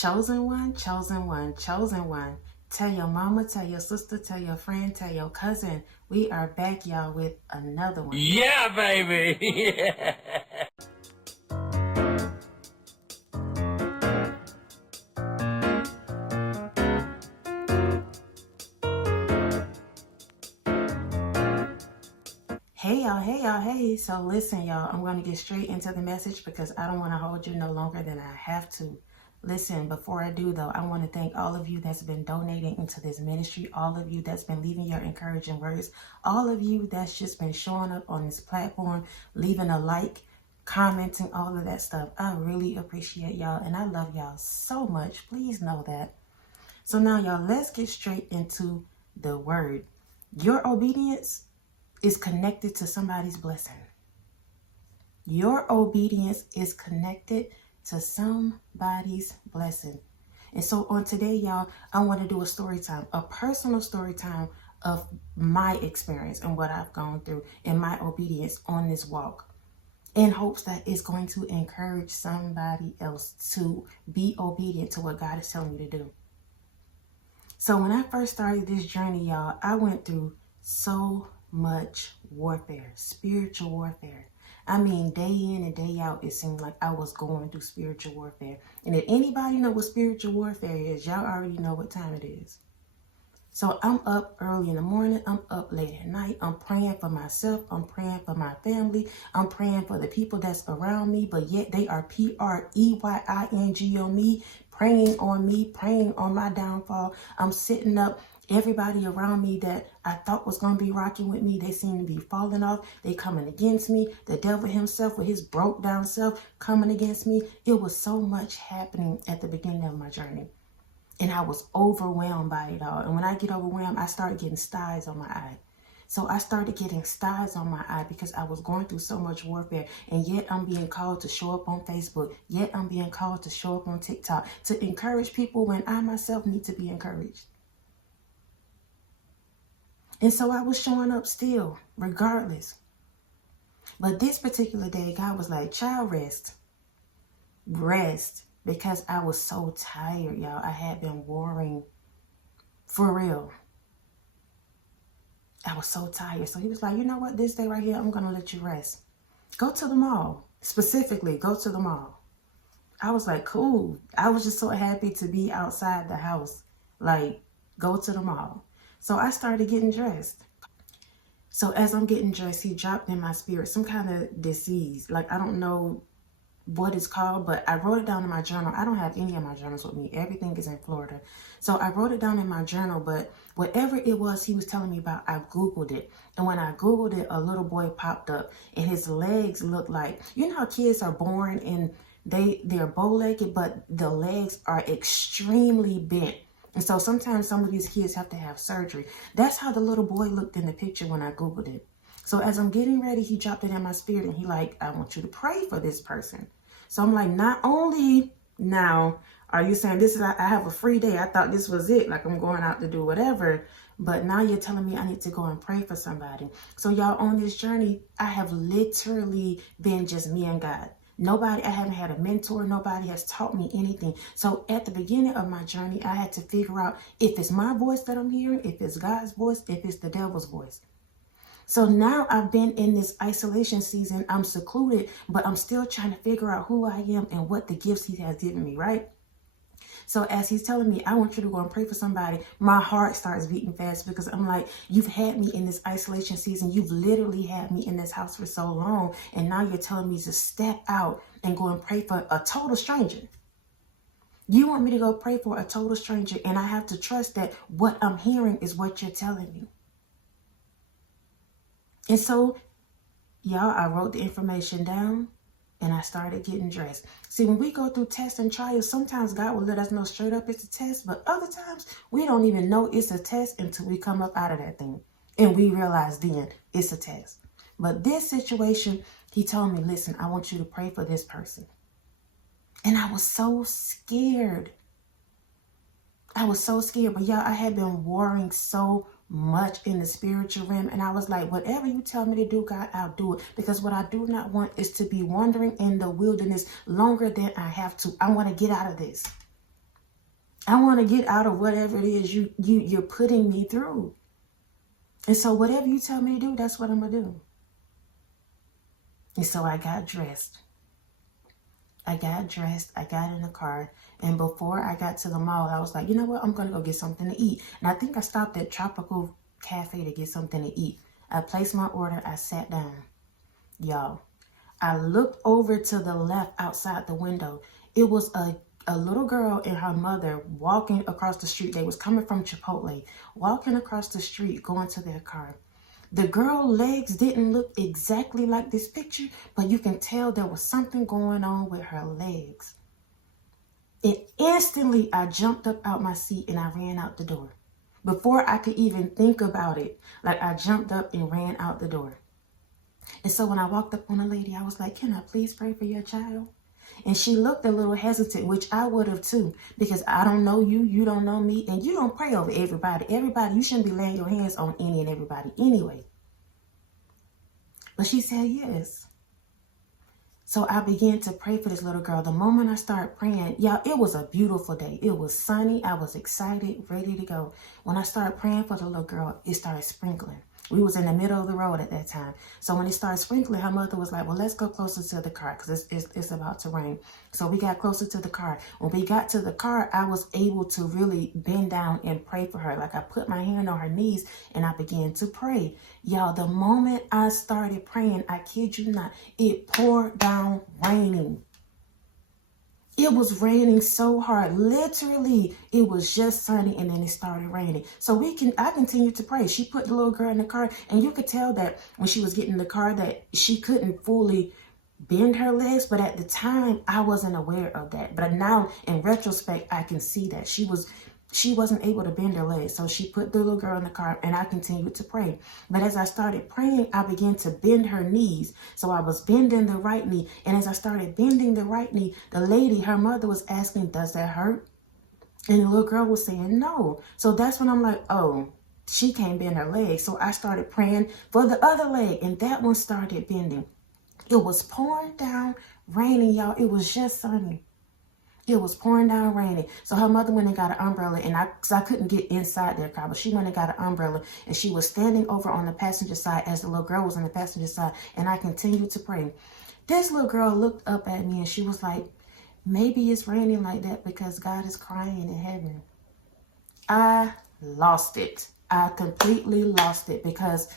Chosen one, chosen one, chosen one. Tell your mama, tell your sister, tell your friend, tell your cousin. We are back, y'all, with another one. Yeah, baby. Yeah. Hey, y'all, hey, y'all, hey. So listen, y'all, I'm going to get straight into the message because I don't want to hold you no longer than I have to. Listen, before I do, though, I want to thank all of you that's been donating into this ministry, all of you that's been leaving your encouraging words, all of you that's just been showing up on this platform, leaving a like, commenting, all of that stuff. I really appreciate y'all, and I love y'all so much. Please know that. So now, y'all, let's get straight into the word. Your obedience is connected to somebody's blessing. Your obedience is connected to somebody's blessing. And so on today, y'all, I want to do a story time, a personal story time of my experience and what I've gone through and my obedience on this walk, in hopes that it's going to encourage somebody else to be obedient to what God is telling you to do. So when I first started this journey, y'all, I went through so much warfare, spiritual warfare. I mean, day in and day out, it seemed like I was going through spiritual warfare. And if anybody know what spiritual warfare is, y'all already know what time it is. So I'm up early in the morning. I'm up late at night. I'm praying for myself. I'm praying for my family. I'm praying for the people that's around me, but yet they are preying on me, praying on my downfall. I'm sitting up. Everybody around me that I thought was going to be rocking with me, they seem to be falling off. They coming against me. The devil himself with his broke down self coming against me. It was so much happening at the beginning of my journey. And I was overwhelmed by it all. And when I get overwhelmed, I start getting styes on my eye. So I started getting styes on my eye because I was going through so much warfare. And yet I'm being called to show up on Facebook. Yet I'm being called to show up on TikTok to encourage people when I myself need to be encouraged. And so I was showing up still, regardless. But this particular day, God was like, child, rest. Rest. Because I was so tired, y'all. I had been warring for real. I was so tired. So he was like, you know what? This day right here, I'm going to let you rest. Go to the mall. Specifically, go to the mall. I was like, cool. I was just so happy to be outside the house. Like, go to the mall. So I started getting dressed. So as I'm getting dressed, he dropped in my spirit some kind of disease. Like, I don't know what it's called, but I wrote it down in my journal. I don't have any of my journals with me. Everything is in Florida. So I wrote it down in my journal, but whatever it was he was telling me about, I Googled it. And when I Googled it, a little boy popped up and his legs looked like, you know how kids are born and they're bow-legged, but the legs are extremely bent. And so sometimes some of these kids have to have surgery. That's how the little boy looked in the picture when I Googled it. So as I'm getting ready, he dropped it in my spirit and he like, I want you to pray for this person. So I'm like, not only now are you saying this is, I have a free day. I thought this was it. Like I'm going out to do whatever. But now you're telling me I need to go and pray for somebody. So y'all, on this journey, I have literally been just me and God. Nobody, I haven't had a mentor. Nobody has taught me anything. So at the beginning of my journey, I had to figure out if it's my voice that I'm hearing, if it's God's voice, if it's the devil's voice. So now I've been in this isolation season. I'm secluded, but I'm still trying to figure out who I am and what the gifts he has given me, right? So as he's telling me, I want you to go and pray for somebody, my heart starts beating fast because I'm like, you've had me in this isolation season. You've literally had me in this house for so long. And now you're telling me to step out and go and pray for a total stranger. You want me to go pray for a total stranger, and I have to trust that what I'm hearing is what you're telling me. And so, y'all, I wrote the information down and I started getting dressed. See, when we go through tests and trials, sometimes God will let us know straight up it's a test, but other times we don't even know it's a test until we come up out of that thing. And we realize then it's a test. But this situation, he told me, listen, I want you to pray for this person. And I was so scared. I was so scared. But y'all, I had been warring so much in the spiritual realm, and I was like, whatever you tell me to do, God, I'll do it, because what I do not want is to be wandering in the wilderness longer than I have to. I want to get out of this. I want to get out of whatever it is you're putting me through. And so whatever you tell me to do, that's what I'm going to do. And so I got dressed. I got in the car, and before I got to the mall, I was like, you know what? I'm going to go get something to eat. And I think I stopped at Tropical Cafe to get something to eat. I placed my order. I sat down. Y'all, I looked over to the left outside the window. It was a little girl and her mother walking across the street. They was coming from Chipotle, walking across the street, going to their car. The girl's legs didn't look exactly like this picture, but you can tell there was something going on with her legs. And instantly, I jumped up out my seat and I ran out the door. Before I could even think about it, like I jumped up and ran out the door. And so when I walked up on a lady, I was like, can I please pray for your child? And she looked a little hesitant, which I would have too, because I don't know you, you don't know me, and you don't pray over everybody. Everybody, you shouldn't be laying your hands on any and everybody anyway. But she said yes. So I began to pray for this little girl. The moment I started praying, y'all, it was a beautiful day. It was sunny. I was excited, ready to go. When I started praying for the little girl, it started sprinkling. We was in the middle of the road at that time. So when it started sprinkling, her mother was like, well, let's go closer to the car because it's about to rain. So we got closer to the car. When we got to the car, I was able to really bend down and pray for her. Like I put my hand on her knees and I began to pray. Y'all, the moment I started praying, I kid you not, it poured down raining. It was raining so hard. Literally, it was just sunny and then it started raining. So I continued to pray. She put the little girl in the car, and you could tell that when she was getting in the car that she couldn't fully bend her legs. But at the time, I wasn't aware of that. But now in retrospect, I can see that she wasn't able to bend her legs. So she put the little girl in the car and I continued to pray. But as I started praying, I began to bend her knees. So I was bending the right knee. And as I started bending the right knee, the lady, her mother was asking, does that hurt? And the little girl was saying no. So that's when I'm like, oh, she can't bend her leg. So I started praying for the other leg, and that one started bending. It was pouring down, raining, y'all. It was just sunny. It was pouring down raining. So her mother went and got an umbrella, and because I couldn't get inside their car, but she went and got an umbrella, and she was standing over on the passenger side as the little girl was on the passenger side, and I continued to pray. This little girl looked up at me and she was like, maybe it's raining like that because God is crying in heaven. I lost it. I completely lost it because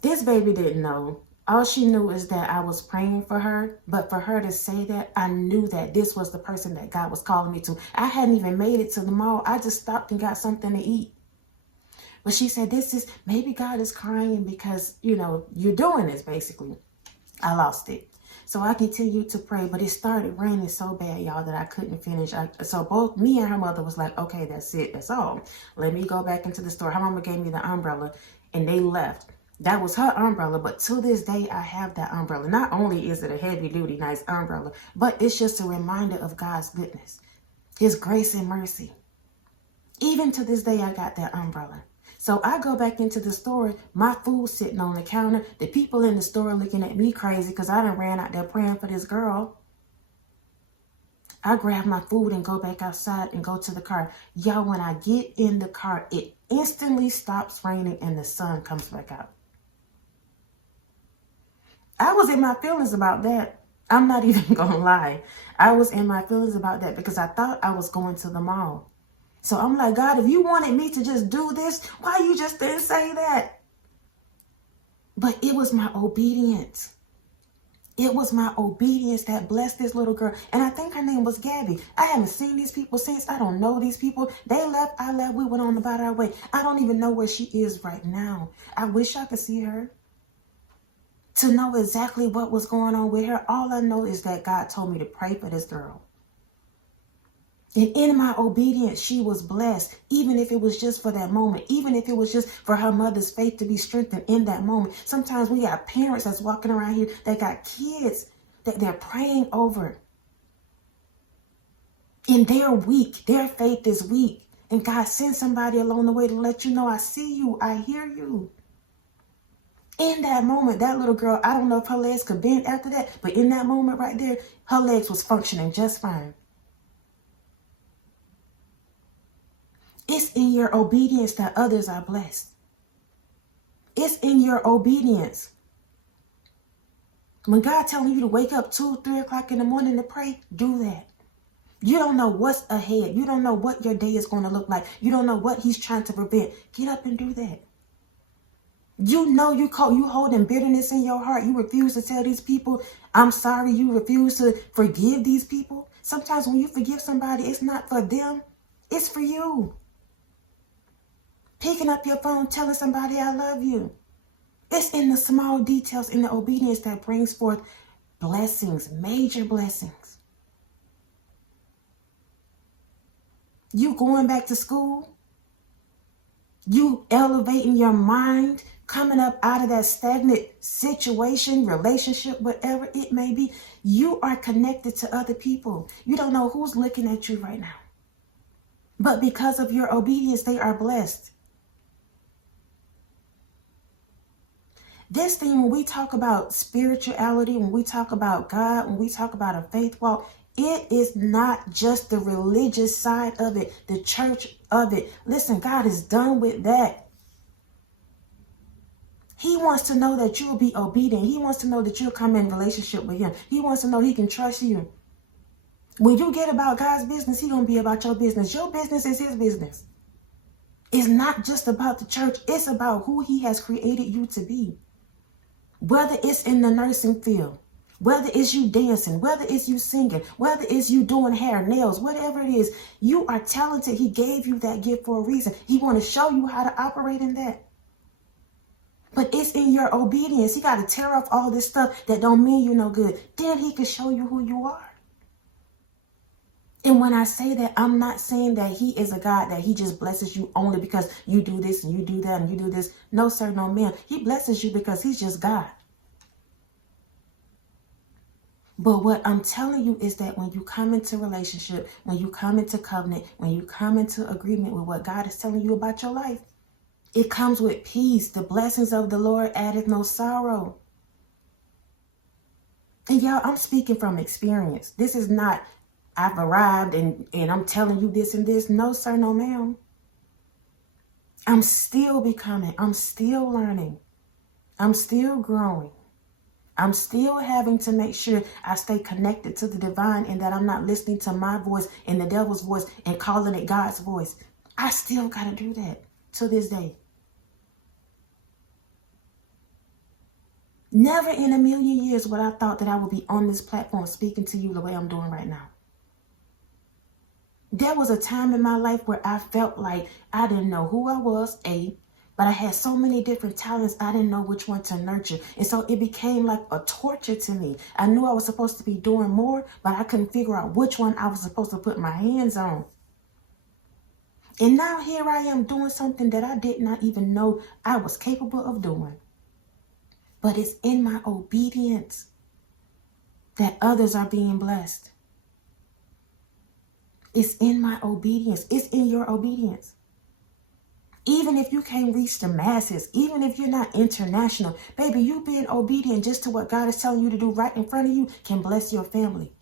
this baby didn't know. All she knew is that I was praying for her, but for her to say that, I knew that this was the person that God was calling me to. I hadn't even made it to the mall. I just stopped and got something to eat. But she said, maybe God is crying because, you're doing this, basically. I lost it. So I continued to pray, but it started raining so bad, y'all, that I couldn't finish. So both me and her mother was like, okay, that's it. That's all. Let me go back into the store. Her mama gave me the umbrella and they left. That was her umbrella, but to this day, I have that umbrella. Not only is it a heavy-duty, nice umbrella, but it's just a reminder of God's goodness, His grace and mercy. Even to this day, I got that umbrella. So I go back into the store, my food sitting on the counter, the people in the store looking at me crazy because I done ran out there praying for this girl. I grab my food and go back outside and go to the car. Y'all, when I get in the car, it instantly stops raining and the sun comes back out. I was in my feelings about that. I'm not even gonna lie. I was in my feelings about that because I thought I was going to the mall. So I'm like, God, if you wanted me to just do this, why you just didn't say that? But it was my obedience. It was my obedience that blessed this little girl. And I think her name was Gabby. I haven't seen these people since. I don't know these people. They left, I left, we went on about our way. I don't even know where she is right now. I wish I could see her to know exactly what was going on with her. All I know is that God told me to pray for this girl. And in my obedience, she was blessed, even if it was just for that moment, even if it was just for her mother's faith to be strengthened in that moment. Sometimes we got parents that's walking around here that got kids that they're praying over. And they're weak. Their faith is weak. And God sends somebody along the way to let you know, I see you, I hear you. In that moment, that little girl, I don't know if her legs could bend after that, but in that moment right there, her legs was functioning just fine. It's in your obedience that others are blessed. It's in your obedience. When God telling you to wake up 2, 3 o'clock in the morning to pray, do that. You don't know what's ahead. You don't know what your day is going to look like. You don't know what he's trying to prevent. Get up and do that. You know you holding bitterness in your heart. You refuse to tell these people, I'm sorry. You refuse to forgive these people. Sometimes when you forgive somebody, it's not for them. It's for you. Picking up your phone, telling somebody I love you. It's in the small details, in the obedience that brings forth blessings, major blessings. You going back to school, you elevating your mind, coming up out of that stagnant situation, relationship, whatever it may be. You are connected to other people. You don't know who's looking at you right now. But because of your obedience, they are blessed. This thing, when we talk about spirituality, when we talk about God, when we talk about a faith walk, it is not just the religious side of it, the church of it. Listen, God is done with that. He wants to know that you'll be obedient. He wants to know that you'll come in relationship with him. He wants to know he can trust you. When you get about God's business, he's going to be about your business. Your business is his business. It's not just about the church. It's about who he has created you to be. Whether it's in the nursing field, whether it's you dancing, whether it's you singing, whether it's you doing hair, nails, whatever it is, you are talented. He gave you that gift for a reason. He want to show you how to operate in that. But it's in your obedience. He got to tear off all this stuff that don't mean you no good. Then he can show you who you are. And when I say that, I'm not saying that he is a God that he just blesses you only because you do this and you do that and you do this. No, sir, no, ma'am. He blesses you because he's just God. But what I'm telling you is that when you come into relationship, when you come into covenant, when you come into agreement with what God is telling you about your life, it comes with peace. The blessings of the Lord addeth no sorrow. And y'all, I'm speaking from experience. This is not, I've arrived and I'm telling you this and this. No, sir, no, ma'am. I'm still becoming. I'm still learning. I'm still growing. I'm still having to make sure I stay connected to the divine and that I'm not listening to my voice and the devil's voice and calling it God's voice. I still got to do that to this day. Never in a million years would I thought that I would be on this platform speaking to you the way I'm doing right now. There was a time in my life where I felt like I didn't know who I was, but I had so many different talents, I didn't know which one to nurture. And so it became like a torture to me. I knew I was supposed to be doing more, but I couldn't figure out which one I was supposed to put my hands on. And now here I am doing something that I did not even know I was capable of doing. But it's in my obedience that others are being blessed. It's in my obedience. It's in your obedience. Even if you can't reach the masses, even if you're not international, baby, you being obedient just to what God is telling you to do right in front of you can bless your family,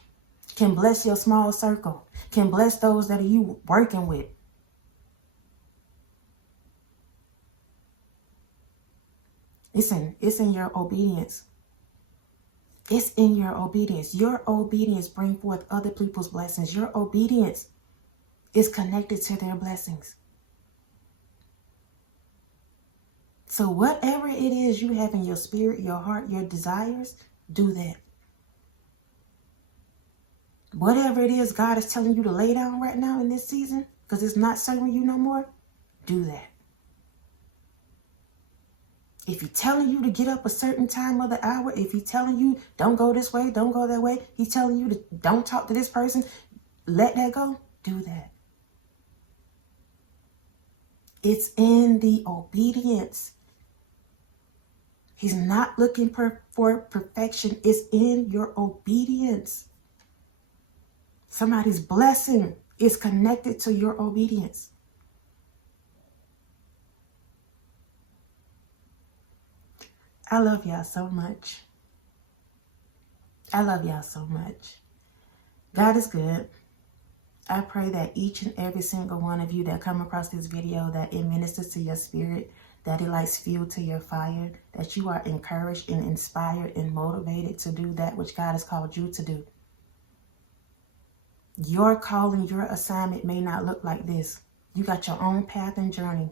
can bless your small circle, can bless those that are you working with. Listen, it's in your obedience. It's in your obedience. Your obedience brings forth other people's blessings. Your obedience is connected to their blessings. So whatever it is you have in your spirit, your heart, your desires, do that. Whatever it is God is telling you to lay down right now in this season, because it's not serving you no more, do that. If he's telling you to get up a certain time of the hour, if he's telling you don't go this way, don't go that way, he's telling you to don't talk to this person, let that go, do that. It's in the obedience. He's not looking for perfection. It's in your obedience. Somebody's blessing is connected to your obedience. I love y'all so much. I love y'all so much. God is good. I pray that each and every single one of you that come across this video, that it ministers to your spirit, that it lights fuel to your fire, that you are encouraged and inspired and motivated to do that which God has called you to do. Your calling, your assignment may not look like this. You got your own path and journey.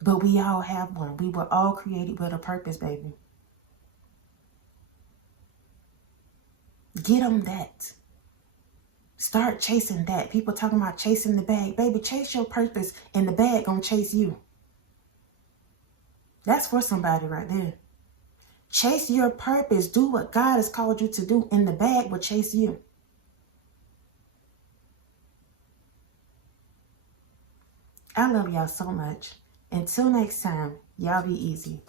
But we all have one. We were all created with a purpose, baby. Get on that. Start chasing that. People talking about chasing the bag. Baby, chase your purpose and the bag gonna chase you. That's for somebody right there. Chase your purpose. Do what God has called you to do, and the bag will chase you. I love y'all so much. Until next time, y'all be easy.